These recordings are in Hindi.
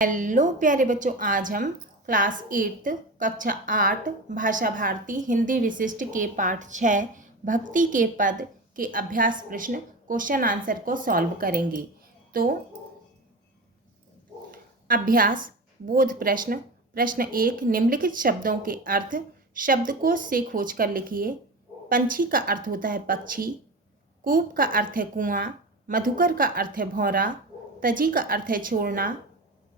हेलो प्यारे बच्चों, आज हम क्लास 8 कक्षा 8 भाषा भारती हिंदी विशिष्ट के पाठ 6 भक्ति के पद के अभ्यास प्रश्न क्वेश्चन आंसर को सॉल्व करेंगे। तो अभ्यास बोध प्रश्न। प्रश्न 1, निम्नलिखित शब्दों के अर्थ शब्दकोश से खोज कर लिखिए। पंछी का अर्थ होता है पक्षी, कूप का अर्थ है कुआं, मधुकर का अर्थ है भौरा, तजी का अर्थ है छोड़ना,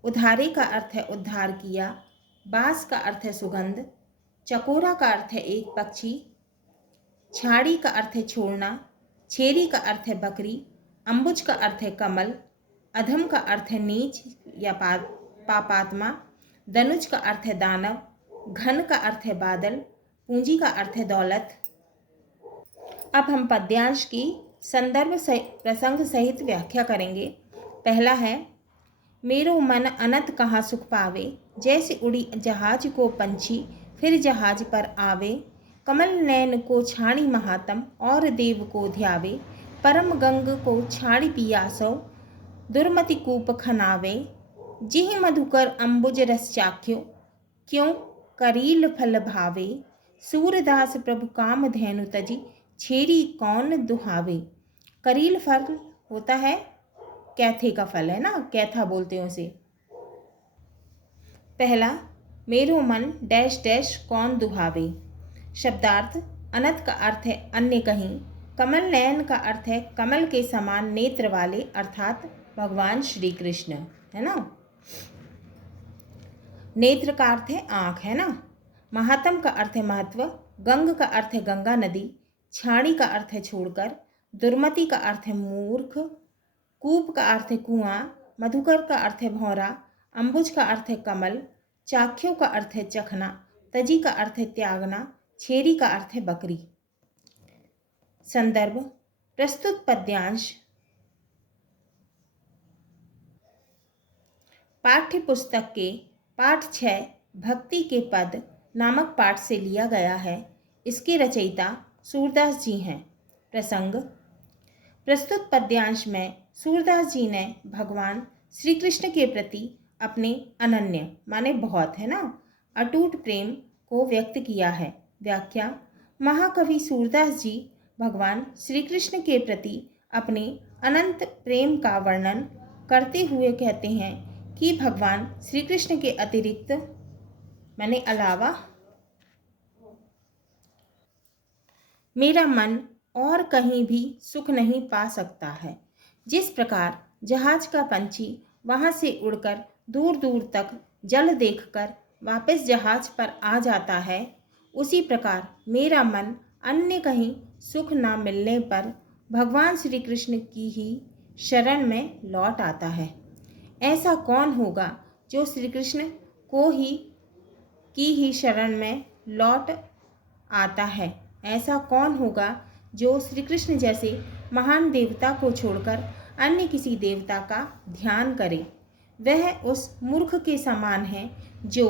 उधारे का अर्थ है उद्धार किया, बांस का अर्थ है सुगंध, चकोरा का अर्थ है एक पक्षी, छाड़ी का अर्थ है छोड़ना, छेरी का अर्थ है बकरी, अम्बुज का अर्थ है कमल, अधम का अर्थ है नीच या पापात्मा, दनुज का अर्थ है दानव, घन का अर्थ है बादल, पूंजी का अर्थ है दौलत। अब हम पद्यांश की संदर्भ प्रसंग सहित व्याख्या करेंगे। पहला है, मेरो मन अनंत कहाँ सुख पावे, जैसे उड़ी जहाज को पंछी फिर जहाज पर आवे, कमल नैन को छाणी महात्म और देव को ध्यावे, परम गंग को छाड़ी पियासो दुर्मति कूप खनावे, जिह मधुकर अम्बुज रस चाख्यो क्यों करील फल भावे, सूरदास प्रभु काम धेनु तजी छेरी कौन दुहावे। करील फल होता है कैथे का फल, है ना, कैथा बोलते हैं उसे। पहला, मेरो मन डैश डैश कौन दुहावे। शब्दार्थ, अनंत का अर्थ है अन्य कहीं, कमल नयन का अर्थ है कमल के समान नेत्र वाले अर्थात भगवान श्री कृष्ण, है ना। नेत्र का अर्थ है आँख, है ना। महात्म का अर्थ है महत्व, गंग का अर्थ है गंगा नदी, छाड़ी का अर्थ है छोड़कर, दुर्मति का अर्थ है मूर्ख, कूप का अर्थ है कुआं, मधुकर का अर्थ है भौरा, अम्बुज का अर्थ है कमल, चाख्यो का अर्थ है चखना, तजी का अर्थ है त्यागना, छेरी का अर्थ है बकरी। संदर्भ, प्रस्तुत पद्यांश पाठ्य पुस्तक के पाठ 6 भक्ति के पद नामक पाठ से लिया गया है। इसके रचयिता सूरदास जी हैं। प्रसंग, प्रस्तुत पद्यांश में सूरदास जी ने भगवान श्री कृष्ण के प्रति अपने अनन्य माने बहुत, है ना, अटूट प्रेम को व्यक्त किया है। व्याख्या, महाकवि सूरदास जी भगवान श्री कृष्ण के प्रति अपने अनंत प्रेम का वर्णन करते हुए कहते हैं कि भगवान श्री कृष्ण के अतिरिक्त माने अलावा मेरा मन और कहीं भी सुख नहीं पा सकता है। जिस प्रकार जहाज का पंछी वहाँ से उड़कर दूर दूर तक जल देखकर वापस जहाज पर आ जाता है, उसी प्रकार मेरा मन अन्य कहीं सुख न मिलने पर भगवान श्री कृष्ण की ही शरण में लौट आता है। ऐसा कौन होगा जो श्री कृष्ण को ही शरण में लौट आता है? ऐसा कौन होगा जो श्री कृष्ण जैसे महान देवता को छोड़कर अन्य किसी देवता का ध्यान करे? वह उस मूर्ख के समान है जो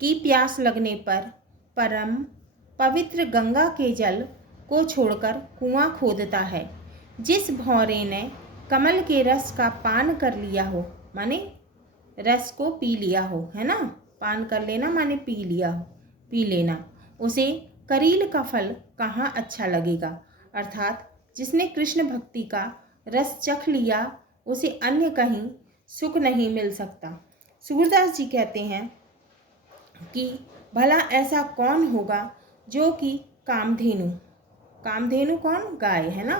की प्यास लगने पर परम पवित्र गंगा के जल को छोड़कर कुआं खोदता है। जिस भौरे ने कमल के रस का पान कर लिया हो, माने रस को पी लिया हो, है ना, पान कर लेना माने पी लिया हो, पी लेना, उसे करील का फल कहाँ अच्छा लगेगा। अर्थात जिसने कृष्ण भक्ति का रस चख लिया उसे अन्य कहीं सुख नहीं मिल सकता। सूरदास जी कहते हैं कि भला ऐसा कौन होगा जो कि कामधेनु कौन? गाय, है ना,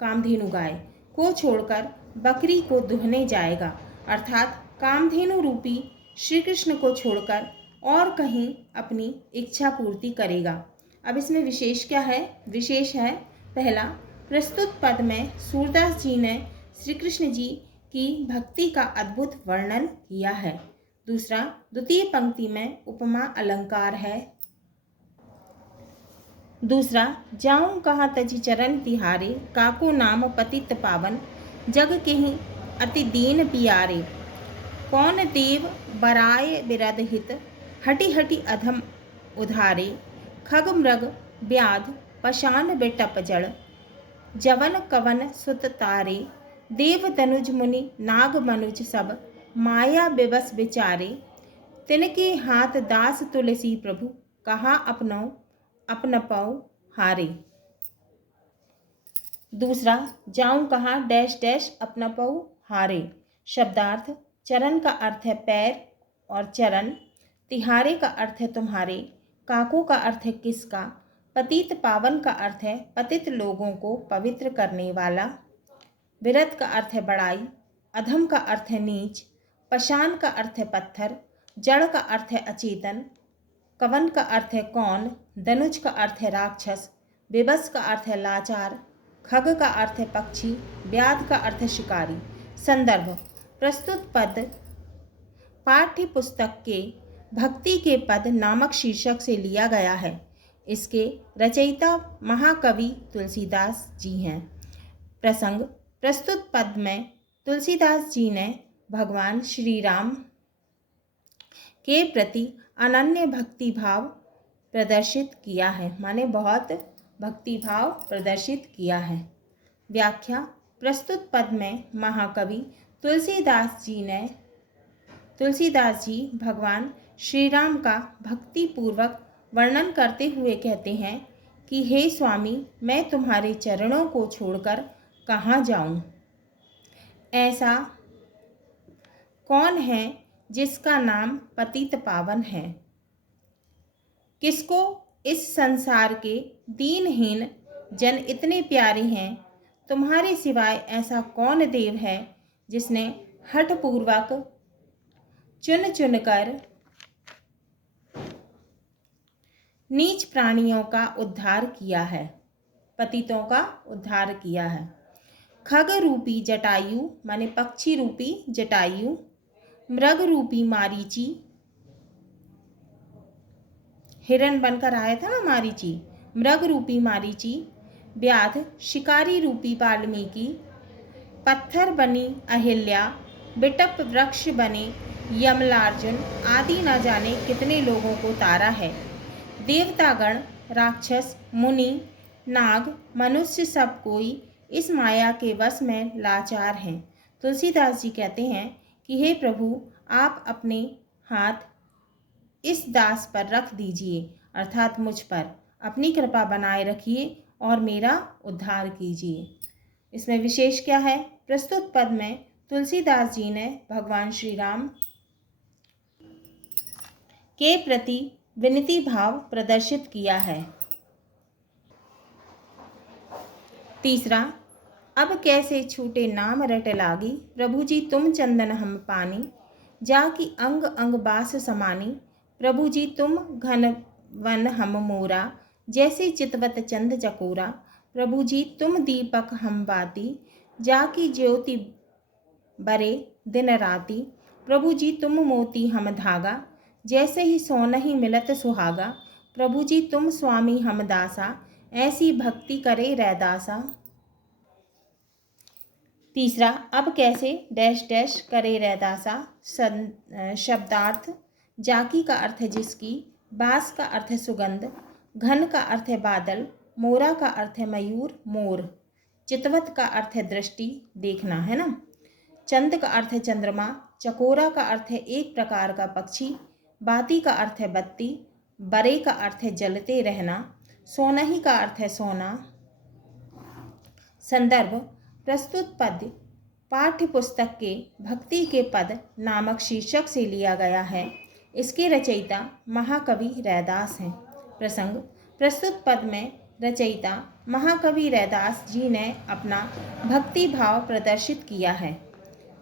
कामधेनु गाय को छोड़कर बकरी को दुहने जाएगा। अर्थात कामधेनु रूपी श्री कृष्ण को छोड़कर और कहीं अपनी इच्छा पूर्ति करेगा। अब इसमें विशेष क्या है? विशेष है, पहला, प्रस्तुत पद में सूरदास जी ने श्री कृष्ण जी की भक्ति का अद्भुत वर्णन किया है। दूसरा, द्वितीय पंक्ति में उपमा अलंकार है। दूसरा, जाऊं कहाँ तजी चरण तिहारे, काको नाम पतित पावन, जग के ही अति दीन पियारे, कौन देव बराय बिरद हित, हटी हटी अधम उधारे, खग मृग व्याध पशान बेटप जड़, जवन कवन सुत तारे, देव तनुज मुनि नाग मनुज सब, माया विवश बिचारे, तिनके हाथ दास तुलसी प्रभु, कहाँ अपनो अपनपौ हारे। दूसरा, जाऊं कहाँ डैश डैश अपनपौ हारे। शब्दार्थ, चरण का अर्थ है पैर और चरण, तिहारे का अर्थ है तुम्हारे, काको का अर्थ है किसका, पतित पावन का अर्थ है पतित लोगों को पवित्र करने वाला, विरत का अर्थ है बड़ाई, अधम का अर्थ है नीच, पशान का अर्थ है पत्थर, जड़ का अर्थ है अचेतन, कवन का अर्थ है कौन, धनुज का अर्थ है राक्षस, विवश का अर्थ है लाचार, खग का अर्थ है पक्षी, व्याध का अर्थ है शिकारी। संदर्भ, प्रस्तुत पद पाठ्य पुस्तक के भक्ति के पद नामक शीर्षक से लिया गया है। इसके रचयिता महाकवि तुलसीदास जी हैं। प्रसंग, प्रस्तुत पद में तुलसीदास जी ने भगवान श्री राम के प्रति अनन्य भक्ति भाव प्रदर्शित किया है, माने बहुत भक्ति भाव प्रदर्शित किया है। व्याख्या, प्रस्तुत पद में महाकवि तुलसीदास जी भगवान श्री राम का भक्ति पूर्वक वर्णन करते हुए कहते हैं कि हे स्वामी, मैं तुम्हारे चरणों को छोड़कर कहाँ जाऊं। ऐसा कौन है जिसका नाम पतित पावन है। किसको इस संसार के दीनहीन जन इतने प्यारे हैं। तुम्हारे सिवाय ऐसा कौन देव है जिसने हठपूर्वक चुन चुनकर नीच प्राणियों का उद्धार किया है, पतितों का उद्धार किया है। खग रूपी जटायु माने पक्षी रूपी जटायु, मृग रूपी मारीची, हिरण बनकर आया था ना मारीची, मृग रूपी मारीची, व्याध शिकारी रूपी वाल्मीकि, पत्थर बनी अहिल्या, बिटप वृक्ष बने यमलार्जुन आदि न जाने कितने लोगों को तारा है। देवतागण, राक्षस, मुनि, नाग, मनुष्य सब कोई इस माया के वश में लाचार हैं। तुलसीदास जी कहते हैं कि हे प्रभु, आप अपने हाथ इस दास पर रख दीजिए, अर्थात मुझ पर अपनी कृपा बनाए रखिए और मेरा उद्धार कीजिए। इसमें विशेष क्या है? प्रस्तुत पद में तुलसीदास जी ने भगवान श्री राम के प्रति विनती भाव प्रदर्शित किया है। तीसरा, अब कैसे छूटे नाम रट लागी, प्रभु जी तुम चंदन हम पानी, जाकी अंग अंग बास समानी, प्रभु जी तुम घन वन हम मोरा, जैसे चितवत चंद चकोरा, प्रभु जी तुम दीपक हम बाती, जाकी ज्योति बरे दिन राती, प्रभु जी तुम मोती हम धागा, जैसे ही सोनहि मिलत सुहागा, प्रभु जी तुम स्वामी हम दासा, ऐसी भक्ति करे रैदासा। तीसरा, अब कैसे डैश डैश करे रैदासा। शब्दार्थ, जाकी का अर्थ है जिसकी, बास का अर्थ है सुगंध, घन का अर्थ है बादल, मोरा का अर्थ है मयूर मोर, चितवत का अर्थ है दृष्टि देखना, है ना। चंद का अर्थ है चंद्रमा, चकोरा का अर्थ है एक प्रकार का पक्षी, बाती का अर्थ है बत्ती, बरे का अर्थ है जलते रहना, सोनही का अर्थ है सोना। संदर्भ, प्रस्तुत पद पाठ्य पुस्तक के भक्ति के पद नामक शीर्षक से लिया गया है। इसके रचयिता महाकवि रैदास हैं। प्रसंग, प्रस्तुत पद में रचयिता महाकवि रैदास जी ने अपना भक्ति भाव प्रदर्शित किया है।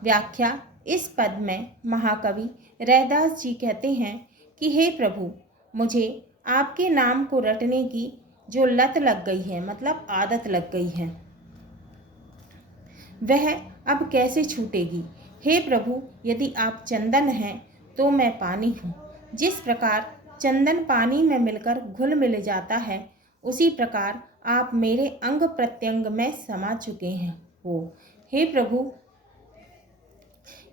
व्याख्या, इस पद में महाकवि रैदास जी कहते हैं कि हे प्रभु, मुझे आपके नाम को रटने की जो लत लग गई है, मतलब आदत लग गई है, वह अब कैसे छूटेगी। हे प्रभु, यदि आप चंदन हैं तो मैं पानी हूँ। जिस प्रकार चंदन पानी में मिलकर घुल मिल जाता है, उसी प्रकार आप मेरे अंग प्रत्यंग में समा चुके हैं हो। हे प्रभु,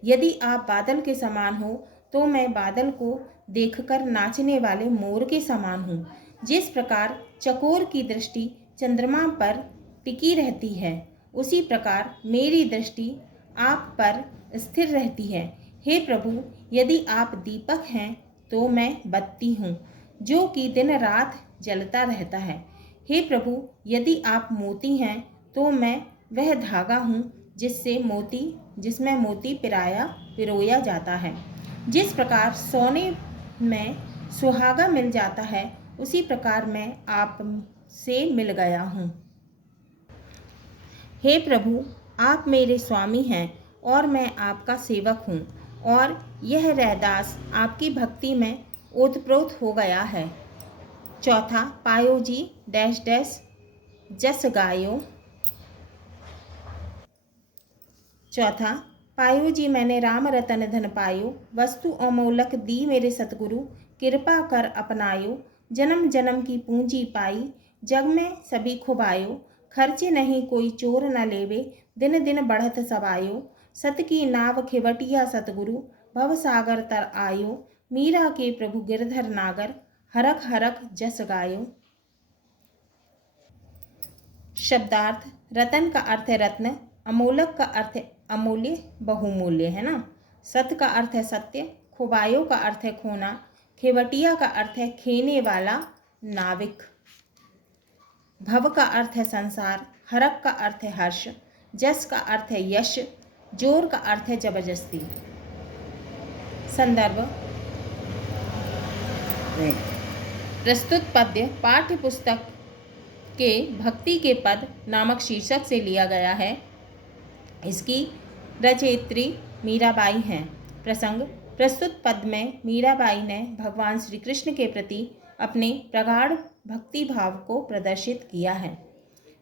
यदि आप बादल के समान हो तो मैं बादल को देखकर नाचने वाले मोर के समान हूँ। जिस प्रकार चकोर की दृष्टि चंद्रमा पर टिकी रहती है, उसी प्रकार मेरी दृष्टि आप पर स्थिर रहती है। हे प्रभु, यदि आप दीपक हैं तो मैं बत्ती हूँ जो कि दिन रात जलता रहता है। हे प्रभु, यदि आप मोती हैं तो मैं वह धागा हूँ जिसमें मोती पिरोया जाता है। जिस प्रकार सोने में सुहागा मिल जाता है, उसी प्रकार मैं आप से मिल गया हूँ। हे प्रभु, आप मेरे स्वामी हैं और मैं आपका सेवक हूँ, और यह रैदास आपकी भक्ति में ओतप्रोत हो गया है। चौथा, पायो जी डैश डैश जस गायो। चौथा, पायो जी मैंने राम रतन धन पायो, वस्तु अमोलक दी मेरे सतगुरु, कृपा कर अपनायो, जन्म जन्म की पूंजी पाई, जग में सभी खुबायो, खर्चे नहीं कोई चोर न लेवे, दिन दिन बढ़त सबायो, सत की नाव खिवटिया सतगुरु, भव सागर तर आयो, मीरा के प्रभु गिरधर नागर, हरख हरख जस गायो। शब्दार्थ, रतन का अर्थ है रत्न, अमोलक का अर्थ है अमूल्य बहुमूल्य, है ना। सत का अर्थ है सत्य, खुबायो का अर्थ है खोना, खेवटिया का अर्थ है खेने वाला नाविक, भव का अर्थ है संसार, हरक का अर्थ है हर्ष, जस का अर्थ है यश, जोर का अर्थ है जबरदस्ती। संदर्भ, प्रस्तुत पद्य पाठ्य पुस्तक के भक्ति के पद नामक शीर्षक से लिया गया है। इसकी रचयित्री मीराबाई हैं। प्रसंग, प्रस्तुत पद में मीराबाई ने भगवान श्री कृष्ण के प्रति अपने प्रगाढ़ भक्ति भाव को प्रदर्शित किया है।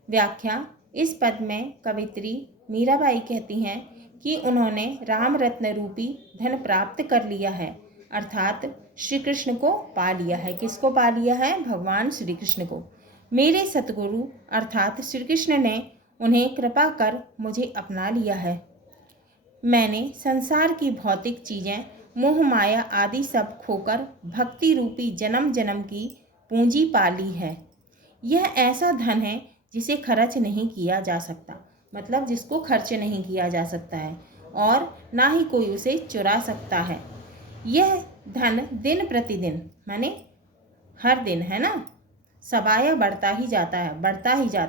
व्याख्या, इस पद में कवित्री मीराबाई कहती हैं कि उन्होंने राम रत्न रूपी धन प्राप्त कर लिया है, अर्थात श्री कृष्ण को पा लिया है। किसको पा लिया है? भगवान श्री कृष्ण को। मेरे सतगुरु अर्थात श्री कृष्ण ने उन्हें कृपा कर मुझे अपना लिया है। मैंने संसार की भौतिक चीज़ें, मोह माया आदि सब खोकर भक्ति रूपी जन्म जन्म की पूंजी पा ली है। यह ऐसा धन है जिसे खर्च नहीं किया जा सकता, मतलब जिसको खर्च नहीं किया जा सकता है और ना ही कोई उसे चुरा सकता है। यह धन दिन प्रतिदिन, माने हर दिन, है ना, सबाया बढ़ता ही जाता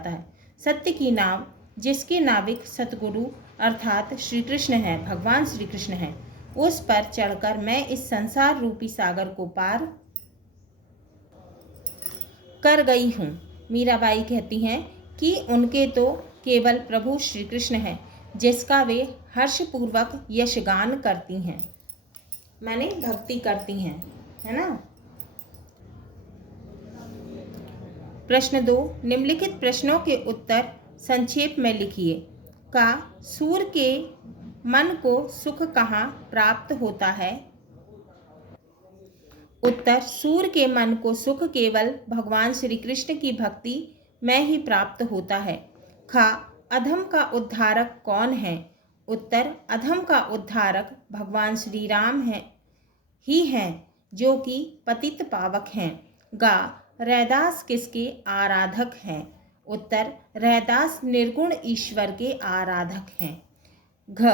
है। सत्य की नाव, जिसके नाविक सतगुरु अर्थात श्री कृष्ण है, भगवान श्री कृष्ण है, उस पर चढ़कर मैं इस संसार रूपी सागर को पार कर गई हूँ। मीराबाई कहती हैं कि उनके तो केवल प्रभु श्री कृष्ण हैं, जिसका वे हर्षपूर्वक यशगान करती हैं, माने भक्ति करती हैं, है ना। प्रश्न 2, निम्नलिखित प्रश्नों के उत्तर संक्षेप में लिखिए। का सूर के मन को सुख कहाँ प्राप्त होता है? उत्तर, सूर के मन को सुख केवल भगवान श्री कृष्ण की भक्ति में ही प्राप्त होता है। खा अधम का उद्धारक कौन है? उत्तर, अधम का उद्धारक भगवान श्री राम ही हैं, जो कि पतित पावक हैं। गा रैदास किसके आराधक हैं? उत्तर, रैदास निर्गुण ईश्वर के आराधक हैं। घ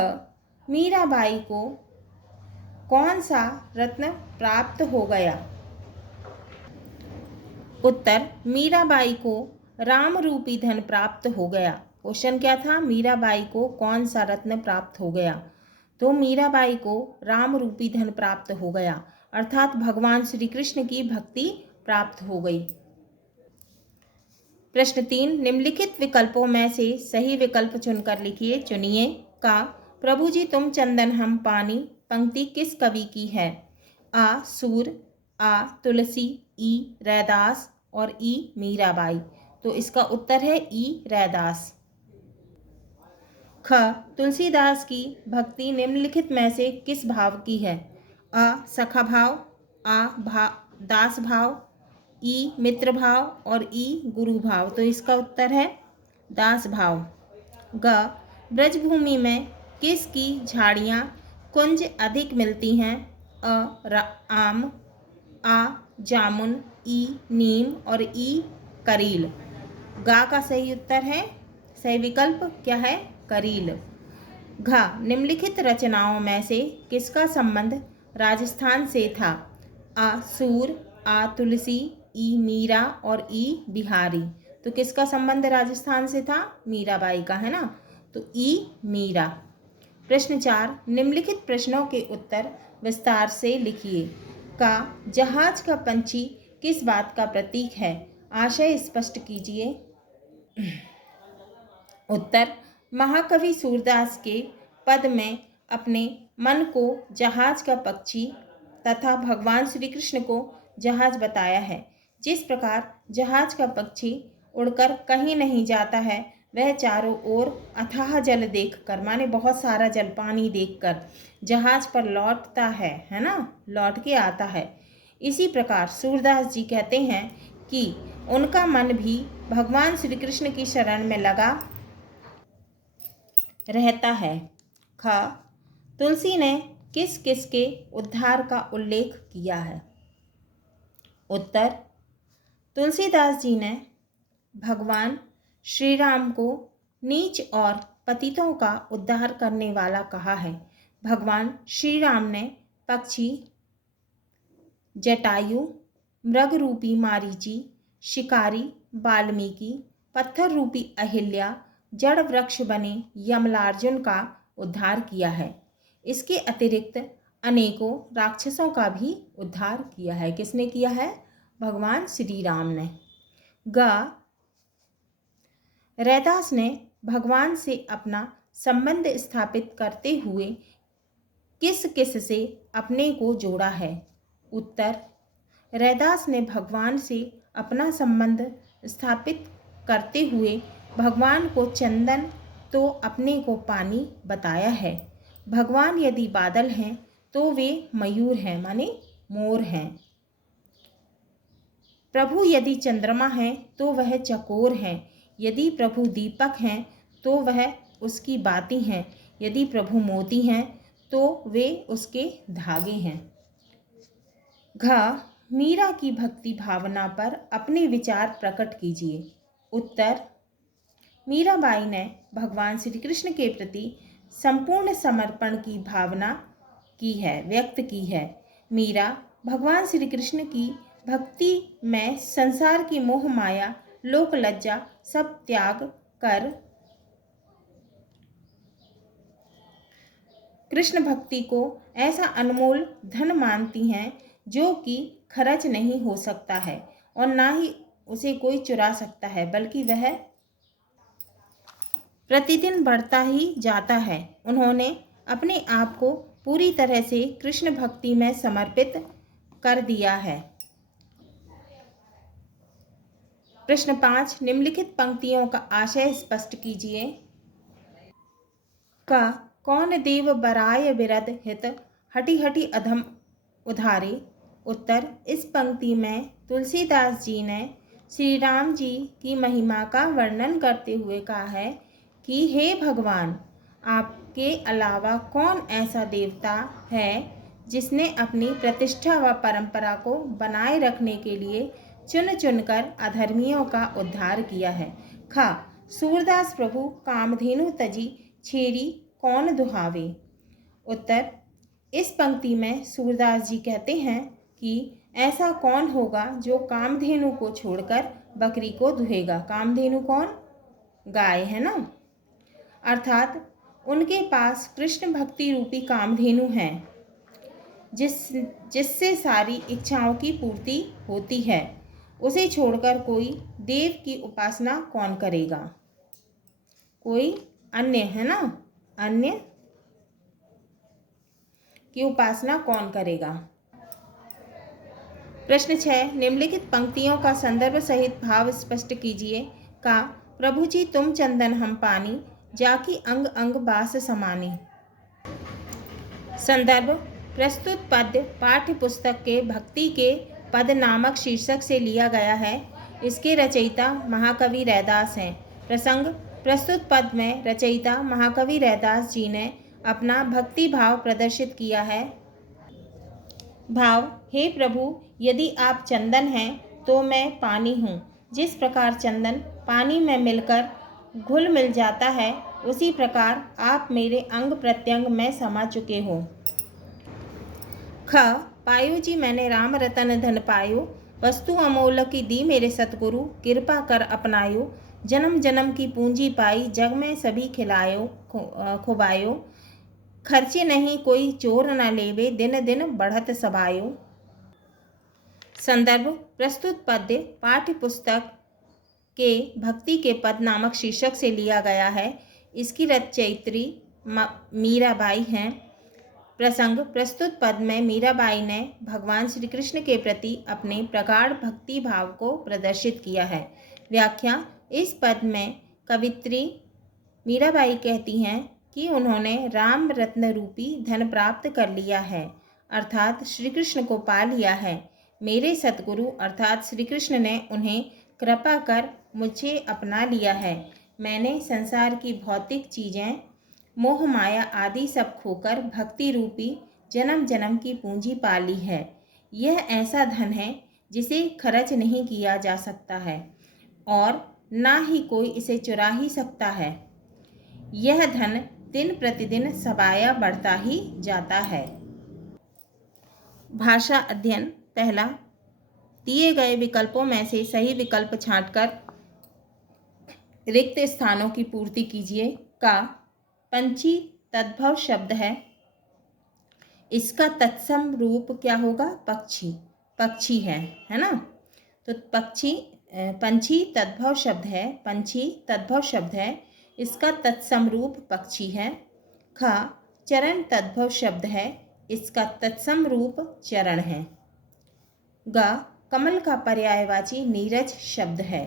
मीराबाई को कौन सा रत्न प्राप्त हो गया? उत्तर, मीराबाई को राम रूपी धन प्राप्त हो गया। क्वेश्चन क्या था? मीराबाई को कौन सा रत्न प्राप्त हो गया? तो मीराबाई को राम रूपी धन प्राप्त हो गया, अर्थात भगवान श्री कृष्ण की भक्ति प्राप्त हो गई। प्रश्न 3, निम्नलिखित विकल्पों में से सही विकल्प चुनकर लिखिए। चुनिए। का प्रभु जी तुम चंदन हम पानी पंक्ति किस कवि की है? आ सूर, आ तुलसी, ई रैदास और ई मीराबाई। तो इसका उत्तर है ई रैदास। ख तुलसीदास की भक्ति निम्नलिखित में से किस भाव की है? अ सखा भाव, आ दास भाव, ई मित्र भाव और ई गुरु भाव। तो इसका उत्तर है दास भाव। ग ब्रजभूमि में किसकी झाड़ियाँ कुंज अधिक मिलती हैं? आम, आ जामुन, ई नीम और ई करील। गा का सही उत्तर है, सही विकल्प क्या है? करील। घ निम्नलिखित रचनाओं में से किसका संबंध राजस्थान से था? आ सूर, आ तुलसी, ई मीरा और ई बिहारी। तो किसका संबंध राजस्थान से था? मीराबाई का, है ना। तो ई मीरा। प्रश्न 4 निम्नलिखित प्रश्नों के उत्तर विस्तार से लिखिए। का जहाज का पंछी किस बात का प्रतीक है? आशय स्पष्ट कीजिए। उत्तर महाकवि सूरदास के पद में अपने मन को जहाज का पक्षी तथा भगवान श्री कृष्ण को जहाज बताया है। जिस प्रकार जहाज का पक्षी उड़कर कहीं नहीं जाता है, वह चारों ओर अथाह जल देखकर, माने बहुत सारा जल पानी देखकर जहाज पर लौटता है ना, लौट के आता है। इसी प्रकार सूरदास जी कहते हैं कि उनका मन भी भगवान श्री कृष्ण की शरण में लगा रहता है। ख तुलसी ने किस किस के उद्धार का उल्लेख किया है? उत्तर तुलसीदास जी ने भगवान श्री राम को नीच और पतितों का उद्धार करने वाला कहा है। भगवान श्री राम ने पक्षी जटायु, मृग रूपी मारीची, शिकारी वाल्मीकि, पत्थर रूपी अहिल्या, जड़ वृक्ष बने यमलार्जुन का उद्धार किया है। इसके अतिरिक्त अनेकों राक्षसों का भी उद्धार किया है। किसने किया है? भगवान श्री राम ने। ग रैदास ने भगवान से अपना संबंध स्थापित करते हुए किस किस से अपने को जोड़ा है? उत्तर रैदास ने भगवान से अपना संबंध स्थापित करते हुए भगवान को चंदन तो अपने को पानी बताया है। भगवान यदि बादल हैं तो वे मयूर हैं, माने मोर हैं। प्रभु यदि चंद्रमा है तो वह चकोर हैं। यदि प्रभु दीपक हैं तो वह उसकी बाती हैं। यदि प्रभु मोती हैं तो वे उसके धागे हैं। घ मीरा की भक्ति भावना पर अपने विचार प्रकट कीजिए। उत्तर मीराबाई ने भगवान श्री कृष्ण के प्रति संपूर्ण समर्पण की भावना की है, व्यक्त की है। मीरा भगवान श्री कृष्ण की भक्ति में संसार की मोह माया, लोक लज्जा सब त्याग कर कृष्ण भक्ति को ऐसा अनमोल धन मानती हैं जो कि खर्च नहीं हो सकता है और ना ही उसे कोई चुरा सकता है, बल्कि वह प्रतिदिन बढ़ता ही जाता है। उन्होंने अपने आप को पूरी तरह से कृष्ण भक्ति में समर्पित कर दिया है। प्रश्न 5 निम्नलिखित पंक्तियों का आशय स्पष्ट कीजिए। का कौन देव बराय विरद हित, हटी हटी अधम उधारे। उत्तर इस पंक्ति में तुलसीदास जी ने श्री राम जी की महिमा का वर्णन करते हुए कहा है कि हे भगवान, आपके अलावा कौन ऐसा देवता है जिसने अपनी प्रतिष्ठा व परंपरा को बनाए रखने के लिए चुन चुनकर अधर्मियों का उद्धार किया है। खा सूरदास प्रभु कामधेनु तजी छेरी कौन दुहावे। उत्तर इस पंक्ति में सूरदास जी कहते हैं कि ऐसा कौन होगा जो कामधेनु को छोड़कर बकरी को दुहेगा। कामधेनु कौन? गाय, है ना। अर्थात उनके पास कृष्ण भक्ति रूपी कामधेनु है जिससे सारी इच्छाओं की पूर्ति होती है। उसे छोड़कर कोई देव की उपासना कौन करेगा? कोई अन्य, है ना, अन्य की उपासना कौन करेगा। प्रश्न 6 निम्नलिखित पंक्तियों का संदर्भ सहित भाव स्पष्ट कीजिए। का प्रभु जी तुम चंदन हम पानी, जाकी अंग अंग बास समानी। संदर्भ प्रस्तुत पद्य पाठ्य पुस्तक के भक्ति के पद नामक शीर्षक से लिया गया है। इसके रचयिता महाकवि रैदास हैं। प्रसंग प्रस्तुत पद में रचयिता महाकवि रैदास जी ने अपना भक्ति भाव प्रदर्शित किया है। भाव हे प्रभु, यदि आप चंदन हैं तो मैं पानी हूँ। जिस प्रकार चंदन पानी में मिलकर घुल मिल जाता है, उसी प्रकार आप मेरे अंग प्रत्यंग में समा चुके हो। ख पायो जी मैंने राम रतन धन पायो, वस्तु अमोल की दी मेरे सतगुरु, कृपा कर अपनायो, जन्म जन्म की पूंजी पाई, जग में सभी खिलायो खुबायो, खर्चे नहीं कोई चोर न लेवे, दिन दिन बढ़त सभायो। संदर्भ प्रस्तुत पद्य पाठ्य पुस्तक के भक्ति के पद नामक शीर्षक से लिया गया है। इसकी रचयित्री मीराबाई हैं। प्रसंग प्रस्तुत पद में मीराबाई ने भगवान श्री कृष्ण के प्रति अपने प्रगाढ़ भक्ति भाव को प्रदर्शित किया है। व्याख्या इस पद में कवित्री मीराबाई कहती हैं कि उन्होंने राम रत्न रूपी धन प्राप्त कर लिया है, अर्थात श्री कृष्ण को पा लिया है। मेरे सतगुरु अर्थात श्री कृष्ण ने उन्हें कृपा कर मुझे अपना लिया है। मैंने संसार की भौतिक चीज़ें मोह माया आदि सब खोकर भक्ति रूपी जन्म जन्म की पूंजी पा ली है। यह ऐसा धन है जिसे खर्च नहीं किया जा सकता है और ना ही कोई इसे चुरा ही सकता है। यह धन दिन प्रतिदिन सबाया बढ़ता ही जाता है। भाषा अध्ययन पहला, दिए गए विकल्पों में से सही विकल्प छांटकर रिक्त स्थानों की पूर्ति कीजिए। का पंछी तद्भव शब्द है, इसका तत्सम रूप क्या होगा? पक्षी, पक्षी है ना। तो पंछी तद्भव शब्द है, पंछी तद्भव शब्द है, इसका तत्सम रूप पक्षी है। ख चरण तद्भव शब्द है, इसका तत्सम रूप चरण है। ग कमल का पर्यायवाची नीरज शब्द है।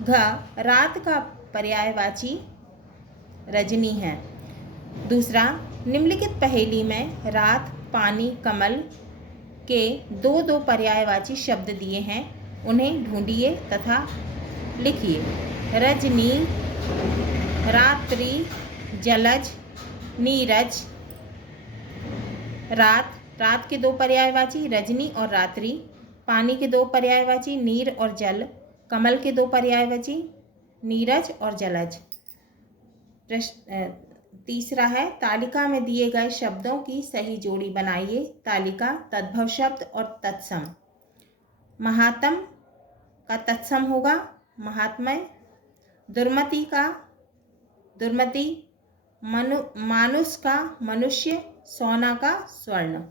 घ रात का पर्यायवाची रजनी है। दूसरा, निम्नलिखित पहेली में रात, पानी, कमल के दो दो पर्यायवाची शब्द दिए हैं, उन्हें ढूंढिए तथा लिखिए। रजनी, रात्रि, जलज, नीरज। रात के दो पर्यायवाची रजनी और रात्रि, पानी के दो पर्यायवाची नीर और जल, कमल के दो पर्यायवाची नीरज और जलज। तीसरा है, तालिका में दिए गए शब्दों की सही जोड़ी बनाइए। तालिका तद्भव शब्द और तत्सम। महात्म का तत्सम होगा महात्मय, दुर्मति का दुर्मति, मानुष का मनुष्य, सोना का स्वर्ण।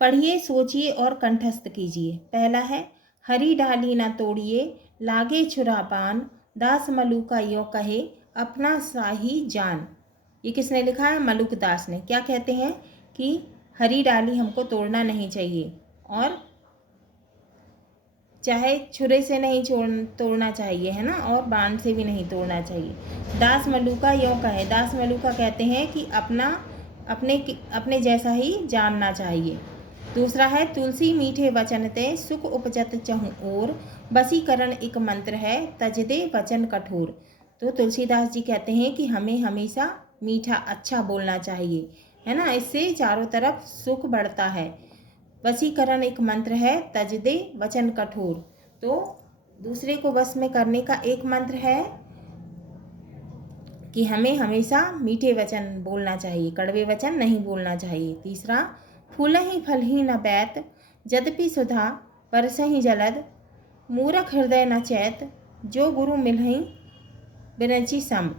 पढ़िए, सोचिए और कंठस्थ कीजिए। पहला है, हरी डाली न तोड़िए, लागे छुरा पान, दास मलूका यो कहे, अपना साही जान। ये किसने लिखा है? मलूक दास ने। क्या कहते हैं कि हरी डाली हमको तोड़ना नहीं चाहिए और चाहे छुरे से नहीं तोड़ना चाहिए, है ना, और बाण से भी नहीं तोड़ना चाहिए। दास मलूका यो कहे, दास मलूका कहते हैं कि अपने जैसा ही जानना चाहिए। दूसरा है, तुलसी मीठे वचन ते, सुख उपजत चहु ओर, बसीकरण एक मंत्र है, तजदे वचन कठोर। तो तुलसीदास जी कहते हैं कि हमें हमेशा मीठा अच्छा बोलना चाहिए, है ना, इससे चारों तरफ सुख बढ़ता है। वसीकरण एक मंत्र है, तजदे वचन कठोर। तो दूसरे को वश में करने का एक मंत्र है कि हमें हमेशा मीठे वचन बोलना चाहिए, कड़वे वचन नहीं बोलना चाहिए। तीसरा, फूलहि फलहि न बैत, यद्यपि सुधा परसहि जलद, मूरख हृदय न चैत, जो गुरु मिलहि बिरंची सम।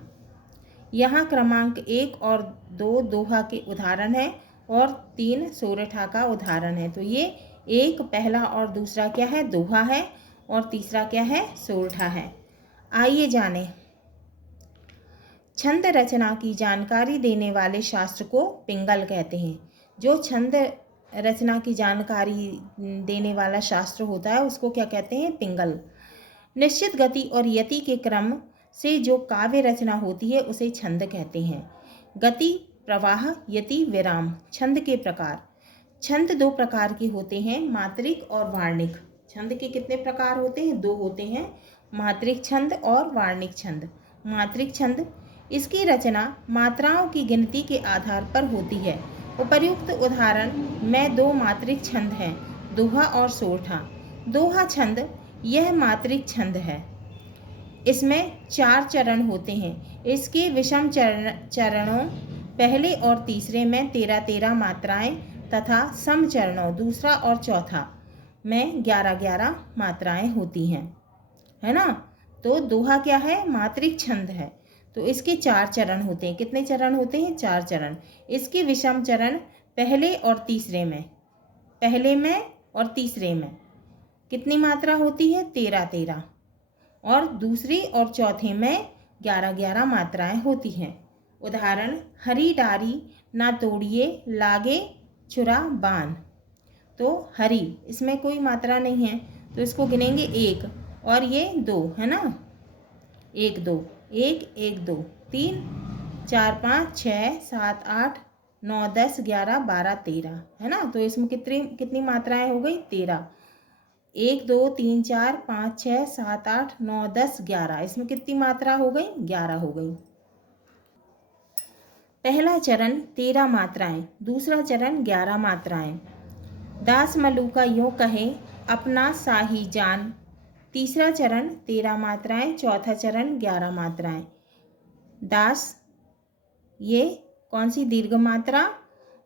यहाँ क्रमांक 1 और 2 दोहा के उदाहरण है और 3 सोरठा का उदाहरण है। तो ये एक पहला और दूसरा क्या है? दोहा है, और तीसरा क्या है? सोरठा है। आइए जाने। छंद रचना की जानकारी देने वाले शास्त्र को पिंगल कहते हैं। जो छंद रचना की जानकारी देने वाला शास्त्र होता है उसको क्या कहते हैं? पिंगल। निश्चित गति और यति के क्रम से जो काव्य रचना होती है उसे छंद कहते हैं। गति, प्रवाह, यति, विराम। छंद के प्रकार। छंद 2 प्रकार के होते हैं, मात्रिक और वार्णिक। छंद के कितने प्रकार होते हैं? 2 होते हैं, मात्रिक छंद और वार्णिक छंद। मात्रिक छंद, इसकी रचना मात्राओं की गिनती के आधार पर होती है। उपर्युक्त उदाहरण में 2 मात्रिक छंद हैं, दोहा और सोरठा। दोहा छंद यह मात्रिक छंद है। इसमें 4 चरण होते हैं। इसके विषम चरणों पहले और तीसरे में 13-13 मात्राएं तथा सम चरणों दूसरा और चौथा में 11-11 मात्राएं होती हैं, है ना। तो दोहा क्या है? मात्रिक छंद है। तो इसके 4 चरण होते हैं। कितने चरण होते हैं? 4 चरण। इसके विषम चरण पहले और तीसरे में, पहले में और तीसरे में कितनी मात्रा होती है? 13-13, और दूसरी और चौथे में 11-11 मात्राएं होती हैं। उदाहरण, हरी डारी ना तोड़िए लागे छुरा बान। तो हरी, इसमें कोई मात्रा नहीं है तो इसको गिनेंगे 1, और ये 2 है ना, 1 2 1 1 2 3 4 5 6 7 8 9 10 11 12 13 है ना। तो इसमें कितनी मात्राएं हो गई? 13। 1 2 3 4 5 6 7 8 9 10 11, इसमें कितनी मात्रा हो गई? 11 हो गई। पहला चरण 13 मात्राएं, दूसरा चरण 11 मात्राएं। दास मलूका यूँ कहे अपना साही जान। तीसरा चरण 13 मात्राएं, चौथा चरण 11 मात्राएं। दास, ये कौन सी दीर्घ मात्रा,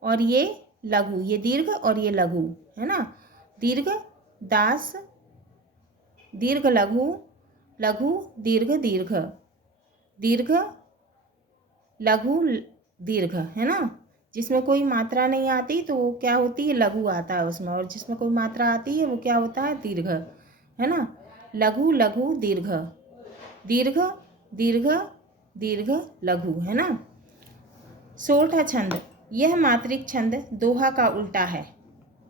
और ये लघु, ये दीर्घ और ये लघु है ना। दीर्घ दास, दीर्घ लघु, लघु दीर्घ दीर्घ, दीर्घ लघु दीर्घ है ना। जिसमें कोई मात्रा नहीं आती तो वो क्या होती है? लघु आता है उसमें, और जिसमें कोई मात्रा आती है वो क्या होता है? दीर्घ है ना। लघु लघु दीर्घ, दीर्घ दीर्घ दीर्घ लघु है ना। सोरठा छंद, यह मात्रिक छंद दोहा का उल्टा है।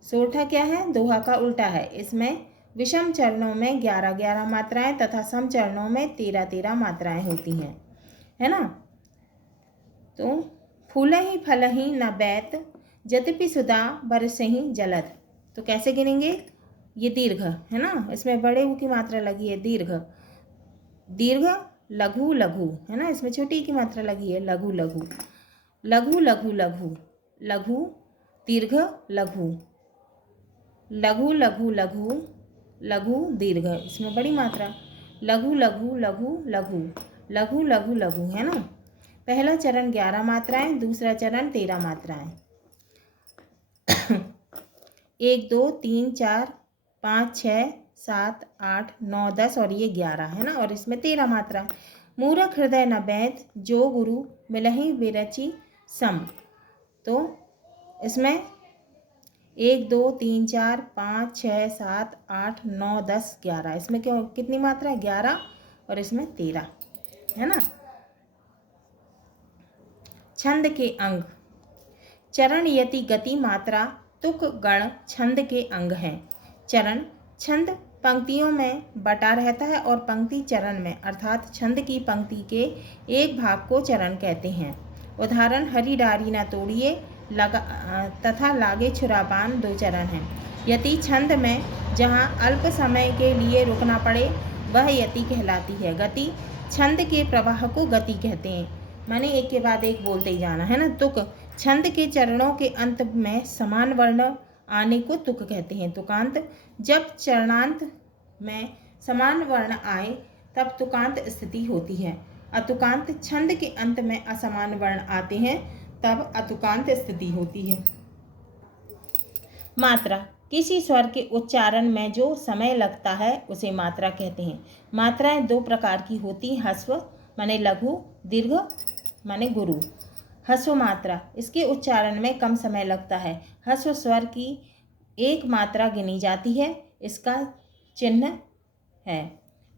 सोरठा क्या है? दोहा का उल्टा है। इसमें विषम चरणों में 11-11 मात्राएं तथा सम चरणों में 13-13 मात्राएं होती हैं, है ना। तो फूलहि फलहि न बैत यद्यपि सुधा बरसहि जलद। तो कैसे गिनेंगे? ये दीर्घ है ना, इसमें बड़े ऊ की मात्रा लगी है, दीर्घ, दीर्घ लघु लघु है ना, इसमें छोटी की मात्रा लगी है, लघु लघु, लघु लघु लघु, लघु दीर्घ लघु, लघु लघु लघु, लघु दीर्घ, इसमें बड़ी मात्रा, लघु लघु लघु लघु, लघु लघु लघु है ना। पहला चरण 11 मात्राएं, दूसरा चरण 13 मात्राएं। 1 2 3 4 5 6 7 8 9 10 और ये 11 है ना, और इसमें 13 मात्रा। मूरख हृदय न बैत जो गुरु मिलहि विरचि सम। तो इसमें 1 2 3 4 5 6 7 8 9 10 11, इसमें क्यों कितनी मात्रा है? 11, और इसमें 13 है ना। छंद के अंग, चरण यति गति मात्रा तुक गण छंद के अंग हैं। चरण, छंद पंक्तियों में बटा रहता है और पंक्ति चरण में, अर्थात छंद की पंक्ति के एक भाग को चरण कहते हैं। उदाहरण, हरी डारी ना तोड़िए तथा लागे छुराबान 2 चरण हैं। यति छंद में जहाँ अल्प समय के लिए रुकना पड़े वह यति कहलाती है। गति छंद के प्रवाह को गति कहते हैं, माने एक के बाद एक बोलते ही जाना है ना। तुक, छंद के चरणों के अंत में समान वर्ण आने को तुक कहते हैं। तुकांत, जब चरणांत में समान वर्ण आए तब तुकांत स्थिति होती है। अतुकांत, छंद के अंत में असमान वर्ण आते हैं तब अतुकांत स्थिति होती है। मात्रा, किसी स्वर के उच्चारण में जो समय लगता है उसे मात्रा कहते हैं। मात्राएं 2 प्रकार की होती हैं, ह्रस्व माने लघु, दीर्घ माने गुरु। ह्रस्व मात्रा, इसके उच्चारण में कम समय लगता है। ह्रस्व स्वर की एक मात्रा गिनी जाती है, इसका चिन्ह है।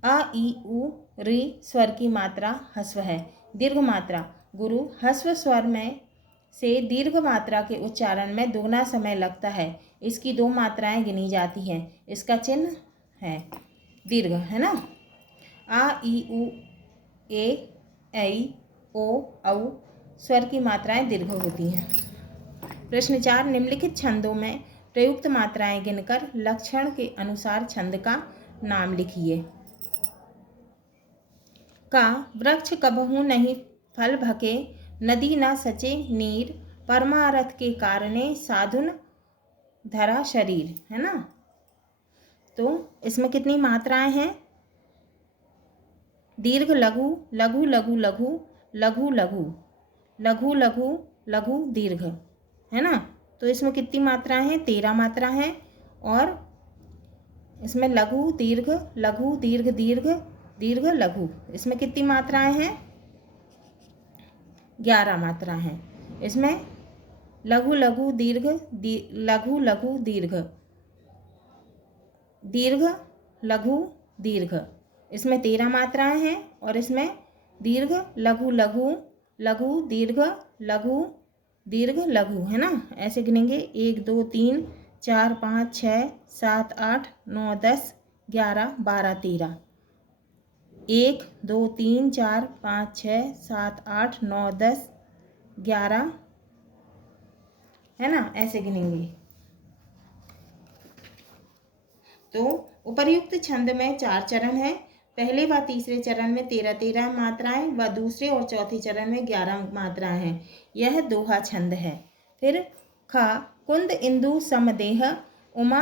अ ई उ री स्वर की मात्रा ह्रस्व है। दीर्घ मात्रा, गुरु, ह्रस्व स्वर में से दीर्घ मात्रा के उच्चारण में दोगुना समय लगता है, इसकी 2 मात्राएं गिनी जाती हैं, इसका चिन्ह है दीर्घ है ना। आ ई उ ए ऐ ओ औ स्वर की मात्राएं दीर्घ होती हैं। प्रश्न 4, निम्नलिखित छंदों में प्रयुक्त मात्राएं गिनकर लक्षण के अनुसार छंद का नाम लिखिए। का, वृक्ष कबहू नहीं फल भके नदी न सचे नीर, परमारथ के कारणे साधुन धरा शरीर है ना। तो इसमें कितनी मात्राएं हैं? दीर्घ लघु लघु लघु लघु लघु लघु लघु लघु लघु दीर्घ, है ना। तो इसमें कितनी मात्राएं हैं? 13 मात्रा हैं। और इसमें लघु दीर्घ लघु दीर्घ दीर्घ दीर्घ लघु, इसमें कितनी मात्राएं हैं? 11 मात्रा हैं। इसमें लघु लघु दीर्घ लघु लघु दीर्घ दीर्घ लघु दीर्घ, इसमें 13 मात्राएं हैं। और इसमें दीर्घ लघु लघु लघु दीर्घ लघु दीर्घ लघु, है ना। ऐसे गिनेंगे 1 2 3 4 5 6 7 8 9 10 11 12 13। 1 2 3 4 5 6 7 8 9 10 11, है ना। ऐसे गिनेंगे। तो उपर्युक्त छंद में 4 चरण हैं। पहले व तीसरे चरण में 13 मात्राएं व दूसरे और चौथे चरण में 11 मात्राएं हैं। यह दोहा छंद है। फिर ख कुंद इंदु समदेह उमा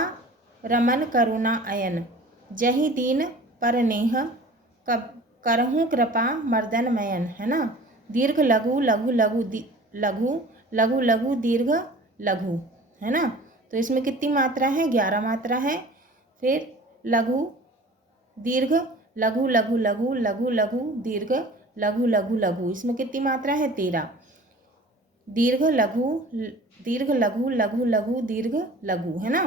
रमन करुणा अयन जही दीन पर नेह करहूँ कृपा मर्दन मयन, है ना। दीर्घ लघु लघु लघु लघु लघु लघु दीर्घ लघु, है ना। तो इसमें कितनी मात्रा है? 11 मात्रा है। फिर लघु दीर्घ लघु लघु लघु लघु लघु दीर्घ लघु लघु लघु, इसमें कितनी मात्रा है? 13। दीर्घ लघु लघु लघु दीर्घ लघु, है ना।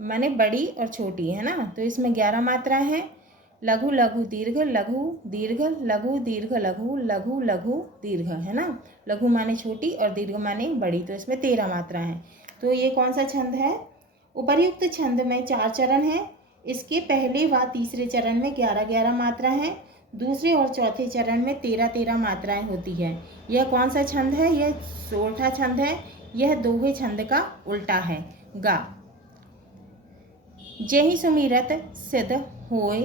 माने बड़ी और छोटी, है ना। तो इसमें 11 मात्रा है। लघु लघु दीर्घ लघु दीर्घ लघु दीर्घ लघु लघु लघु दीर्घ, है ना। लघु माने छोटी और दीर्घ माने बड़ी, तो इसमें 13 मात्रा है। तो ये कौन सा छंद है? उपर्युक्त छंद में 4 चरण हैं। इसके पहले व तीसरे चरण में 11 मात्रा हैं। दूसरे और चौथे चरण में 13 मात्राएं होती है। यह कौन सा छंद है? यह सोरठा छंद है। यह दोहे छंद का उल्टा है। गा जेहि सुमिरत सिद्ध होय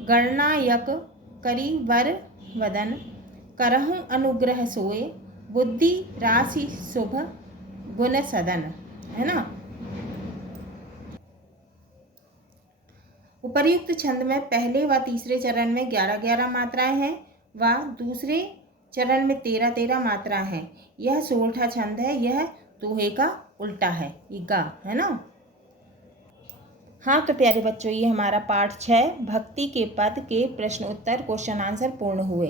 गणनायक करी वर वदन करहूँ अनुग्रह सोय बुद्धि राशि शुभ गुण सदन, है ना। उपर्युक्त छंद में पहले व तीसरे चरण में 11 मात्राएं हैं व दूसरे चरण में 13 मात्राएं हैं। यह सोरठा छंद है। यह दोहे का उल्टा है। ये गा, है ना। हाँ तो प्यारे बच्चों, ये हमारा पाठ 6 भक्ति के पद के प्रश्न उत्तर क्वेश्चन आंसर पूर्ण हुए।